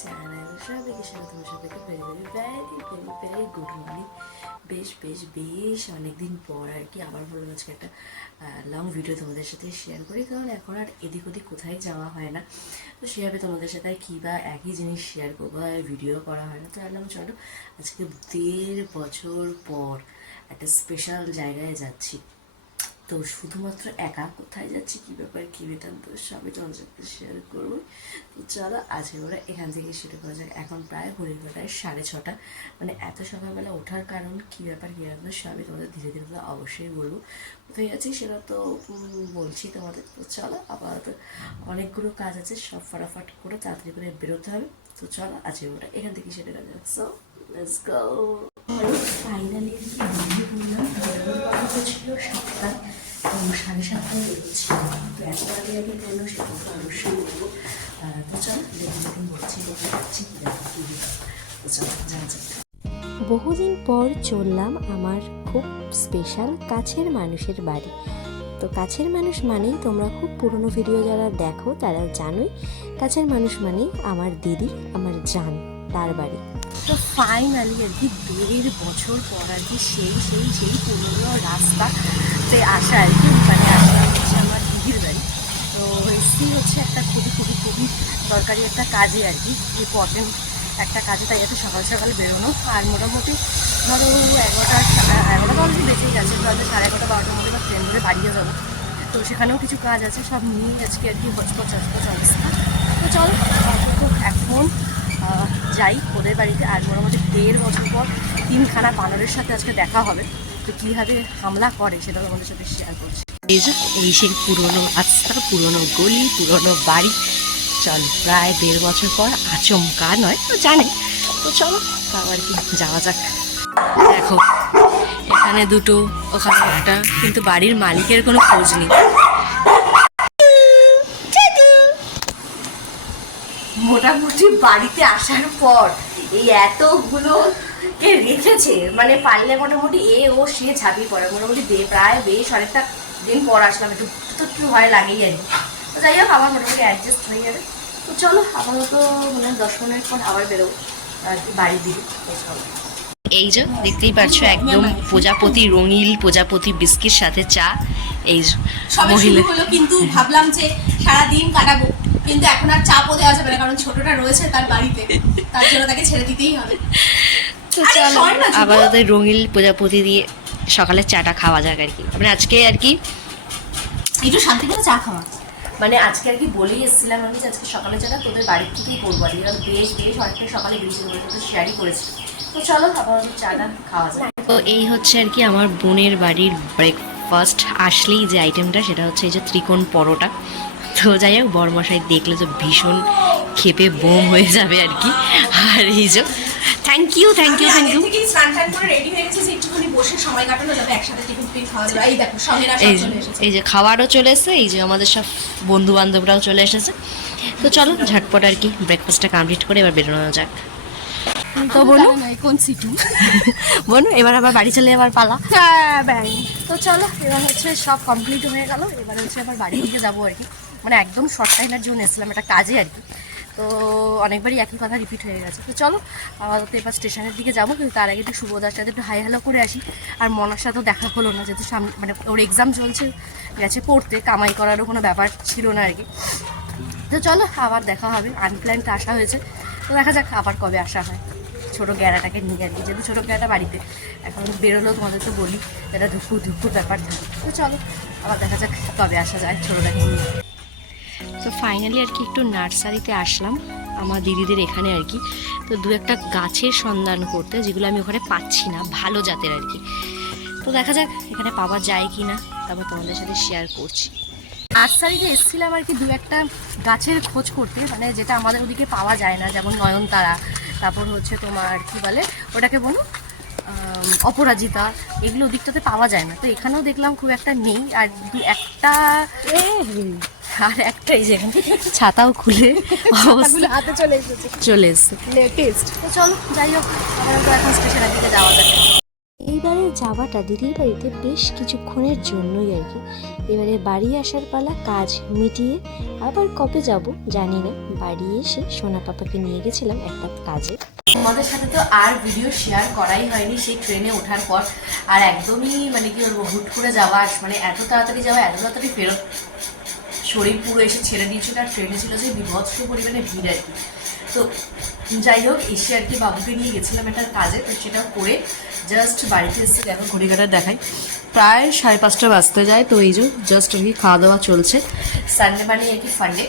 Channel সবাইকে স্বাগতম, সবাইকে very very very very very good morning. বেশ অনেকদিন পর আর কি আবার বলবো আজকে একটা লং ভিডিও তোমাদের সাথে শেয়ার করি, কারণ এখন আর এদিক ওদিক কোথায় যাওয়া হয় না। তো সেভাবে তোমাদের সাথে কী বা একই জিনিস শেয়ার করবো, ভিডিও করা হয় না। তো বললাম চলো আজকে 1.5 বছর পর একটা স্পেশাল জায়গায় যাচ্ছি। তো শুধুমাত্র একা কোথায় যাচ্ছি, কী ব্যাপার কী বৃত্তান্ত সবই তোমার সাথে শেয়ার করবো। তো চলো আজকে ওরা এখান থেকে শুরু করা যায়। এখন প্রায় ঘড়ির কাটায় 6:30, মানে এত সকালবেলা ওঠার কারণ কী ব্যাপার সবই তোমাদের ধীরে ধীরে অবশ্যই বলবো। কোথায় যাচ্ছি সেটা তো বলছি তোমাদের। তো চলো আপাতত অনেকগুলো কাজ আছে, সব ফটাফট করে তাড়াতাড়ি করে বেরোতে হবে। তো চলো আজকে ওরা এখান থেকে সেটা করা যাক। So let's go. ফাইনালি বেরিয়ে পড়লাম। ছিল 7টা এবং 7:30টায় বেরোচ্ছি। তো এত আগে কেন সেটা তো অবশ্যই বলবো। তো চলো যেদিন বলছি কোথায় যাচ্ছি কী ব্যাপার কী ব্যাপার। তো চলো যাওয়া যাক। বহুদিন পর চললাম আমার খুব স্পেশাল কাছের মানুষের বাড়ি। তো কাছের মানুষ মানেই তোমরা খুব পুরনো ভিডিও যারা দেখো তারা জানোই, কাছের মানুষ মানেই আমার দিদি, আমার জান, তার বাড়ি। তো ফাইনালি আর কি 1.5 বছর পর আর কি সেই পুরনো রাস্তাতে আসা আর কি, মানে আসা হচ্ছে আমার দিদির বাড়ি। তো এসি হচ্ছে একটা খুবই দরকারি একটা কাজে আর কি, ইম্পর্টেন্ট একটা কাজে, তাই একটু সকাল সকাল বেরোনো। আর মোটামুটি ধরো 11টা অলরেডি বেঁচেই গেছে, তাহলে 11:30 12টার মধ্যে বা ট্রেন ধরে বাড়িয়ে যাবো। তো সেখানেও কিছু কাজ আছে, সব নিয়ে আজকে আর কি হচপচ অবস্থা। তো চলো এখন যাই ওদের বাড়িতে। আর মোটামুটি 1.5 বছর পর 3খানা বানরের সাথে আজকে দেখা হবে। তো কীভাবে হামলা করে সেটাও আমাদের সাথে শেয়ার করছি। এই সেই পুরনো রাস্তা, পুরনো গলি, পুরনো বাড়ি। চল প্রায় 1.5 বছর পর আচমকা নয় তো জানে। তো চলো আবার কি যাওয়া যাক। দেখো এখানে দুটো, ওখানে একটা, কিন্তু বাড়ির মালিকের কোনো খোঁজ নেই। মোটামুটি বাড়িতে আসার পর এই এতগুলোকে রেখেছে, মানে পারলে মোটামুটি ও সে ঝাঁপিয়ে পড়ে। মোটামুটি প্রায় বেশ অনেকটা দিন পর আসলাম, একটু ভয় লাগেই আর কি। তো যাই হোক আমার মোটামুটি অ্যাডজাস্ট হয়ে যাবে। তো চলো আপাতত মানে 10 মিনিট পর আবার বেরোবো আর কি বাড়ির দিকে। তো চলো এই যে দেখতেই পাচ্ছ একদম প্রজাপতি, রঙিল প্রজাপতি বিস্কিট সাথে চা। এই মহিলা হলো, কিন্তু ভাবলাম যে সারাদিন কাটাবো, কিন্তু এখন আর চাপও দেওয়া যাবে না, কারণ ছোটটা রয়েছে তার বাড়িতে, তার জন্য তাকে ছেড়ে দিতেই হবে। তো চলো আবার রঙিল প্রজাপতি দিয়ে সকালের চাটা খাওয়া যাক আর কি। মানে আজকে আর কি একটু শান্তি করে চা খাওয়া, মানে আজকে আর কি বলেই এসেছিলাম আমি যে আজকে সকালে চাটা তোদের বাড়ির থেকেই করবো আর কি। বেশ অনেকটা সকালে বেরিয়েছিল, তোদের শেয়ারই করেছি। তো চলো আবার চাটা খাওয়া যায়। তো এই হচ্ছে আর কি আমার বোনের বাড়ির ব্রেকফাস্ট। আসলেই যে আইটেমটা সেটা হচ্ছে এই যে ত্রিকোণ পরোটা। তো যাই হোক বরমশাই দেখলে তো ভীষণ খেপে বোম হয়ে যাবে আর কি। আর এই যে থ্যাংক ইউ স্নান টান করে রেডি হয়ে গেছে, একটুখানি বসে সময় কাটানো যাবে, একসাথে টিফিন খাওয়া যাবে। এই দেখো সঙ্গেরা সব চলে এসেছে, এই যে খাবারও চলে এসেছে, এই যে আমাদের সব বন্ধু বান্ধবরাও চলে এসেছে। তো চলো ঝটপট আর কি ব্রেকফাস্টটা কমপ্লিট করে এবার বেরোনো যাক। তো বলুন কোন সিটু বলুন এবার আবার বাড়ি চলে যাবার পালা। তো চলো এবার হচ্ছে সব কমপ্লিট হয়ে গেল, এবার হচ্ছে আবার বাড়ির দিকে যাবো আর কি। মানে একদম শর্ট টাইমের জন্য এসেছিলাম একটা কাজে আর কি। তো অনেকবারই একই কথা রিপিট হয়ে গেছে। তো চলো আপাতত এবার স্টেশনের দিকে যাবো, কিন্তু তার আগে একটু শুভদার সাথে একটু হাই হ্যালো করে আসি। আর মনার সাথেও দেখা হলো না, যেহেতু সামনে মানে ওর এক্সাম চলছে, গেছে পড়তে, কামাই করারও কোনো ব্যাপার ছিল না আর কি। তো চলো আবার দেখা হবে, আনপ্ল্যান্ড আসা হয়েছে। তো দেখা যাক আবার কবে আসা হয় ছোটো গ্যারাটাকে নিয়ে আর কি। যেহেতু ছোটো গ্যারাটা বাড়িতে এখন বেরোলেও তোমাদের তো বলি এটা ধুকু ব্যাপার থাকে। তো চলো আবার দেখা যাক কবে আসা যায় ছোটোটাকে নিয়ে। তো ফাইনালি আর কি একটু নার্সারিতে আসলাম আমার দিদিদের এখানে আর কি। তো দু একটা গাছের সন্ধান করতে, যেগুলো আমি ওখানে পাচ্ছি না, ভালো জাতের আর কি। তো দেখা যাক এখানে পাওয়া যায় কি না, তারপর তোমাদের সাথে শেয়ার করছি। নার্সারিতে এসেছিলাম আর কি দু একটা গাছের খোঁজ করতে, মানে যেটা আমাদের ওদিকে পাওয়া যায় না, যেমন নয়নতারা, তারপর হচ্ছে তোমার কি বলে ওটাকে বলো অপরাজিতা, এগুলো ওদিকটাতে পাওয়া যায় না। তো এখানেও দেখলাম খুব একটা নেই। আর একটা এই যে ছাতাও খুলে হাতে চলে এসেছে লেটেস্ট। তো চলো যাই হোক আবার এখন স্টেশনের দিকে যাওয়া যাবে। এই এইবারে যাওয়াটা দিদির বাড়িতে বেশ কিছুক্ষণের জন্যই আর কি। এবারে বাড়ি আসার পালা, কাজ মিটিয়ে আবার কবে যাব জানি না। বাড়ি এসে সোনা পাপাকে নিয়ে গেছিলাম একটা কাজে। তোমাদের সাথে তো আর ভিডিও শেয়ার করাই হয়নি সেই ট্রেনে ওঠার পর। আর একদমই মানে কি বলবো, হুট করে যাওয়া, মানে এত তাড়াতাড়ি যাওয়া, এত তাড়াতাড়ি ফেরত, শরীর পুরো এসে ছেড়ে দিয়েছিল। আর ট্রেনে ছিল যে বিভৎস পরিমাণে ভিড় আর কি। তো যাই হোক, এসে আর কি বাবুকে নিয়ে গেছিলাম একটা কাজে, তো সেটা করে জাস্ট বাড়িতে এসে দেখো ঘড়িকাটা দেখাই, প্রায় 5:30 বাজতে যায়। তো এই যে জাস্ট আর কি খাওয়া দাওয়া চলছে, সানডে মানে আর কি ফান্ডে,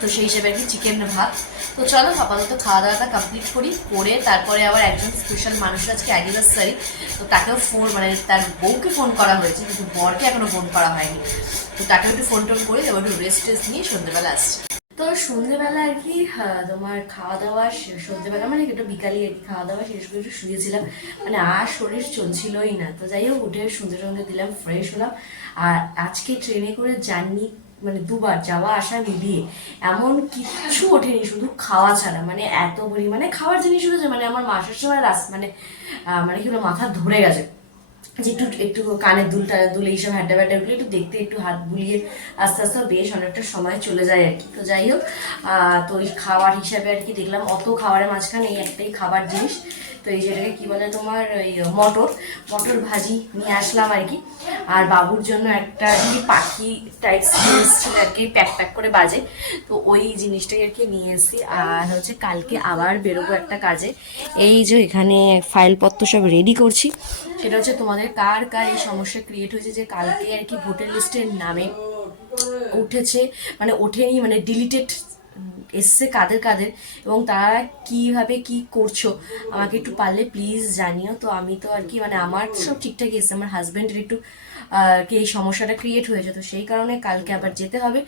তো সেই হিসেবে আর কি চিকেন ভাত। তো চলো আপাতত খাওয়া দাওয়াটা কমপ্লিট করি, করে তারপরে আবার একজন স্পেশাল মানুষ আজকে অ্যানিভার্সারি, তো তাকেও ফোন মানে তার বউকে ফোন করা হয়েছে, কিন্তু বরকে এখনো ফোন করা হয়নি। তো তাকেও একটু ফোন টোন করে এবার একটু রেস্ট টেস্ট নিয়ে সন্ধ্যেবেলা আসছে। তো সন্ধ্যেবেলা আর কি তোমার খাওয়া দাওয়া, সন্ধ্যেবেলা মানে একটু বিকালে আর কি খাওয়া দাওয়া শেষ করে একটু শুয়েছিলাম, মানে আর শরীর চলছিলই না। তো যাই হোক, উঠে সন্ধ্যে সন্ধ্যে দিলাম, ফ্রেশ হলাম। আর আজকে ট্রেনে করে জার্নি মানে দুবার যাওয়া আসা মিলিয়ে এমন কিচ্ছু ওঠেনি, শুধু খাওয়া ছাড়া। মানে এত পরিমাণে খাওয়ার জিনিস উঠেছে, মানে আমার মাসের সময় মানে মানে কি বলে মাথা ধরে গেছে যে একটু একটু কানের দুল এইসব হ্যাড্ডা ব্যাড্ডাগুলো একটু দেখতে, একটু হাত বুলিয়ে আস্তে আস্তে বেশ অনেকটা সময় চলে যায় আর কি। তো যাই হোক, তো ওই খাওয়ার হিসাবে আর কি দেখলাম অত খাবারের মাঝখানে এই একটাই খাবার জিনিস, তো এই যেটাকে কি বলে তোমার ওই মটর ভাজি নিয়ে আসলাম আর কি। আর বাবুর জন্য একটা আর কি পাখি টাইপ জিনিস ছিল আর কি, প্যাক করে বাজে, তো ওই জিনিসটাই আর কি নিয়ে এসেছি। আর হচ্ছে কালকে আবার বেরোবো একটা কাজে, এই যে এখানে ফাইলপত্র সব রেডি করছি। সেটা হচ্ছে তোমাদের কার কার এই সমস্যা ক্রিয়েট হয়েছে যে কালকে আর কি ভোটার লিস্টের নামে উঠেছে, মানে ওঠেনি, মানে ডিলিটেড এসছে কাদের কাদের, এবং তারা কিভাবে কি করছো আমাকে একটু পারলে প্লিজ জানিও। তো আমি তো আর কি মানে আমার সব ঠিকঠাক এসছে, আমার হাজব্যান্ডের একটু কি এই সমস্যাটা ক্রিয়েট হয়েছে, তো সেই কারণে কালকে আবার যেতে হবে।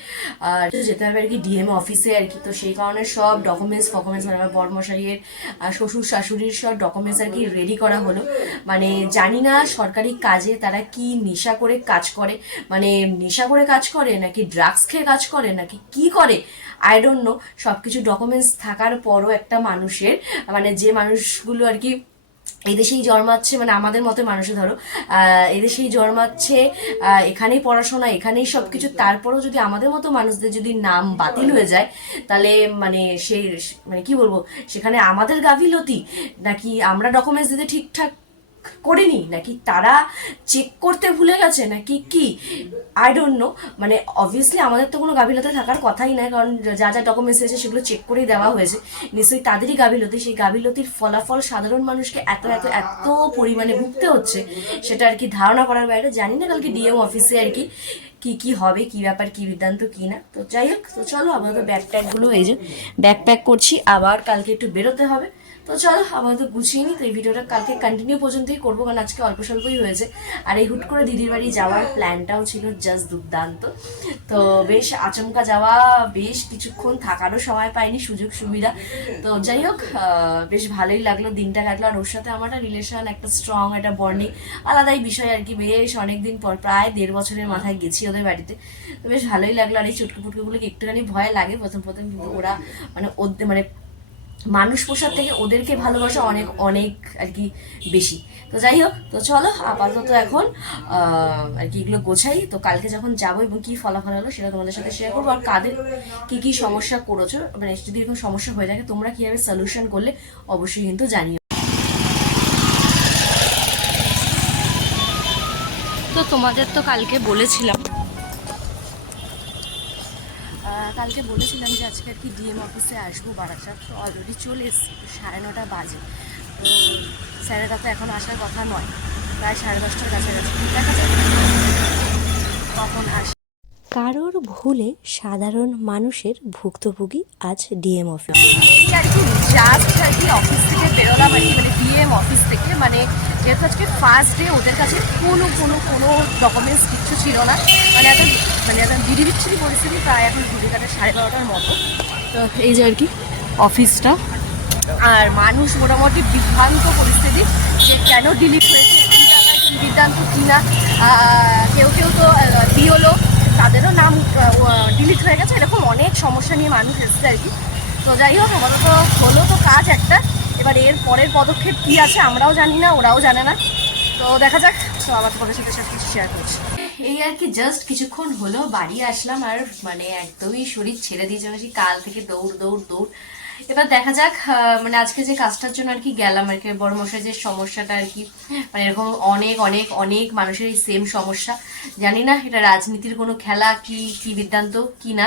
আর যেতে হবে আর কি ডিএম অফিসে আর কি। তো সেই কারণে সব ডকুমেন্টস মানে আমার বরমশাইয়ের শ্বশুর শাশুড়ির সব ডকুমেন্টস আর কি রেডি করা হলো। মানে জানি না সরকারি কাজে তারা কি নেশা করে কাজ করে, মানে নেশা করে কাজ করে নাকি ড্রাগস খেয়ে কাজ করে নাকি কি করে, আই ডোন্ট নো। সবকিছু ডকুমেন্টস থাকার পরও একটা মানুষের মানে যে মানুষগুলো আর কি এদেশেই জন্মাচ্ছে, মানে আমাদের মতো মানুষে ধরো এদেশেই জন্মাচ্ছে, এখানেই পড়াশোনা, এখানেই সবকিছু, তারপরেও যদি আমাদের মতো মানুষদের যদি নাম বাতিল হয়ে যায়, তাহলে মানে সেই মানে কি বলবো, সেখানে আমাদের গাফিলতি নাকি আমরা ডকুমেন্টস দিতে ঠিকঠাক করিনি, নাকি তারা চেক করতে ভুলে গেছে, নাকি কি, আই ডোন্ট নো। মানে অবভিয়াসলি আমাদের তো কোনো গাফিলতি থাকার কথাই নয়, কারণ যা যা ডকুমেন্টস এসেছে সেগুলো চেক করেই দেওয়া হয়েছে, নিশ্চয়ই তাদেরই গাফিলতি। সেই গাফিলতির ফলাফল সাধারণ মানুষকে এত এত এত পরিমাণে ভুগতে হচ্ছে, সেটা আর কি ধারণা করার বাইরে। জানি না কালকে ডিএম অফিসে আর কি কি হবে, কি ব্যাপার, কি সিদ্ধান্ত, কি না। তো যাই হোক, তো চলো আপাতত ব্যাকপ্যাকগুলো এই যে ব্যাকপ্যাক করছি, আবার কালকে একটু বেরোতে হবে। তো চলো আপাতত গুছিয়ে নিই। তো এই ভিডিওটা কালকে কন্টিনিউ পর্যন্তই করবো, কারণ আজকে অল্প স্বল্পই হয়েছে। আর এই হুট করে দিদির বাড়ি যাওয়ার প্ল্যানটাও ছিল জাস্ট দুর্দান্ত। তো বেশ আচমকা যাওয়া, বেশ কিছুক্ষণ থাকারও সময় পাইনি, সুযোগ সুবিধা। তো যাই হোক, বেশ ভালোই লাগলো, দিনটা কাটলো। আর ওর সাথে আমার একটা রিলেশন, একটা স্ট্রং একটা বন্ডিং, আলাদাই বিষয় আর কি। বেশ অনেকদিন পর, প্রায় 1.5 বছরের মাথায় গেছি ওদের বাড়িতে, তো বেশ ভালোই লাগলো। আর এই চটকু পুটকুগুলোকে একটুখানি ভয় লাগে প্রথম, কিন্তু ওরা মানে ওদের মানে মানুষ পোষার থেকে ওদেরকে ভালোবাসা অনেক অনেক আর কি বেশি। তো যাই হোক, তো চলো আপাতত এখন আর কি এগুলো গোছাই। তো কালকে যখন যাবো এবং কি ফলাফল হলো সেটা তোমাদের সাথে শেয়ার করবো। আর কাদের কি কি সমস্যা করেছো, মানে যদি এরকম সমস্যা হয়ে থাকে তোমরা কিভাবে সলিউশন করলে অবশ্যই কিন্তু জানিও। তো তোমাদের তো কালকে বলেছিলাম যে আজকে আর কি ডিএম অফিসে আসবো বারাসাত। তো অলরেডি চলে এসছি, 9:30 বাজে। তো স্যারেরা তো এখন আসার কথা নয়, প্রায় 10:30টার কাছাকাছি। দেখা যাক কখন আসে। কারোর ভুলে সাধারণ মানুষের ভুক্তভোগী আজ ডিএম অফিস। এই আর কি জাস্ট আর কি অফিস থেকে বেরোলাম আর কি, মানে ডিএম অফিস থেকে। মানে যেহেতু আজকে ফার্স্ট ডে, ওদের কাছে কোনো ডকুমেন্টস কিচ্ছু ছিল না, মানে একটা বিচ্ছিরি পরিস্থিতি। প্রায় এখন ঘড়ি কাটা 12:30টার মতো। তো এই যে আর কি অফিসটা, আর মানুষ মোটামুটি বিভ্রান্ত পরিস্থিতি যে কেন ডিলিট হয়েছে, কী ব্যাপার, কী সিদ্ধান্ত, কী না। কেউ তো বিওলো, তাদেরও নাম ডিলিট হয়ে গেছে, এরকম অনেক সমস্যা নিয়ে মানুষ এসছে আর কি। তো যাই হোক, আপাতত হলো তো কাজ একটা। এবার এর পরের পদক্ষেপ কী আছে আমরাও জানি না, ওরাও জানে না। তো দেখা যাক, তো আবার তোমাদের সাথে সব কিছু শেয়ার করছি। এই আর কি জাস্ট কিছুক্ষণ হলো বাড়ি আসলাম, আর মানে একদমই শরীর ছেড়ে দিয়েছে, মানে কাল থেকে দৌড় দৌড় দৌড়। এবার দেখা যাক, মানে আজকে যে কাজটার জন্য আর কি গেলাম আর কি, বড় মশাই যে সমস্যাটা আর কি, মানে এরকম অনেক অনেক অনেক মানুষের এই সেম সমস্যা। জানি না এটা রাজনীতির কোনো খেলা কি কি বৃত্তান্ত কি না,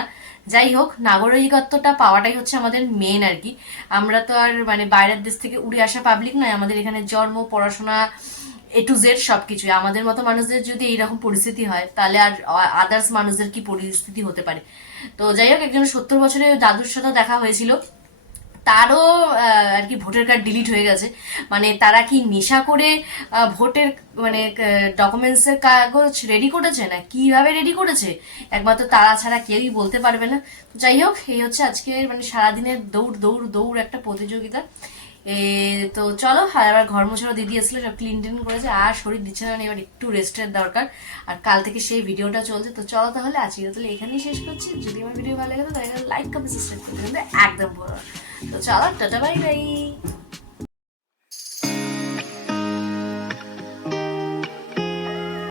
যাই হোক নাগরিকত্বটা পাওয়াটাই হচ্ছে আমাদের মেন আর কি। আমরা তো আর মানে বাইরের দেশ থেকে উড়ে আসা পাবলিক নয়, আমাদের এখানে জন্ম পড়াশোনা এ টু জেড সবকিছুই। আমাদের মতো মানুষদের যদি এইরকম পরিস্থিতি হয়, তাহলে আর আদার্স মানুষদের কি পরিস্থিতি হতে পারে। তো যাই হোক, একজন 70 বছরের দাদুর সাথে দেখা হয়েছিল, তারও আর কি ভোটার কার্ড ডিলিট হয়ে গেছে। মানে তারা কি নেশা করে ভোটের মানে ডকুমেন্টসের কাগজ রেডি করেছে, না কিভাবে রেডি করেছে, একমাত্র তারা ছাড়া কেউই বলতে পারবে না। যাই হোক, এই হচ্ছে আজকে মানে সারাদিনের দৌড় দৌড় দৌড় একটা প্রতিযোগিতা। তো চলো, আর আবার ঘর মোছানো দিদি এসেছিল, সব ক্লিন টিন করেছে, আর শরীর দিচ্ছে না, এবার একটু রেস্টের দরকার। আর কাল থেকে সেই ভিডিওটা চলছে। তো চলো তাহলে আজকে তাহলে এখানেই শেষ করছি। যদি আমার ভিডিও ভালো লাগে তাহলে লাইক কমেন্ট সাবস্ক্রাইব করতে কিন্তু একদম বলো। তো চলো, টাটা বাই বাই।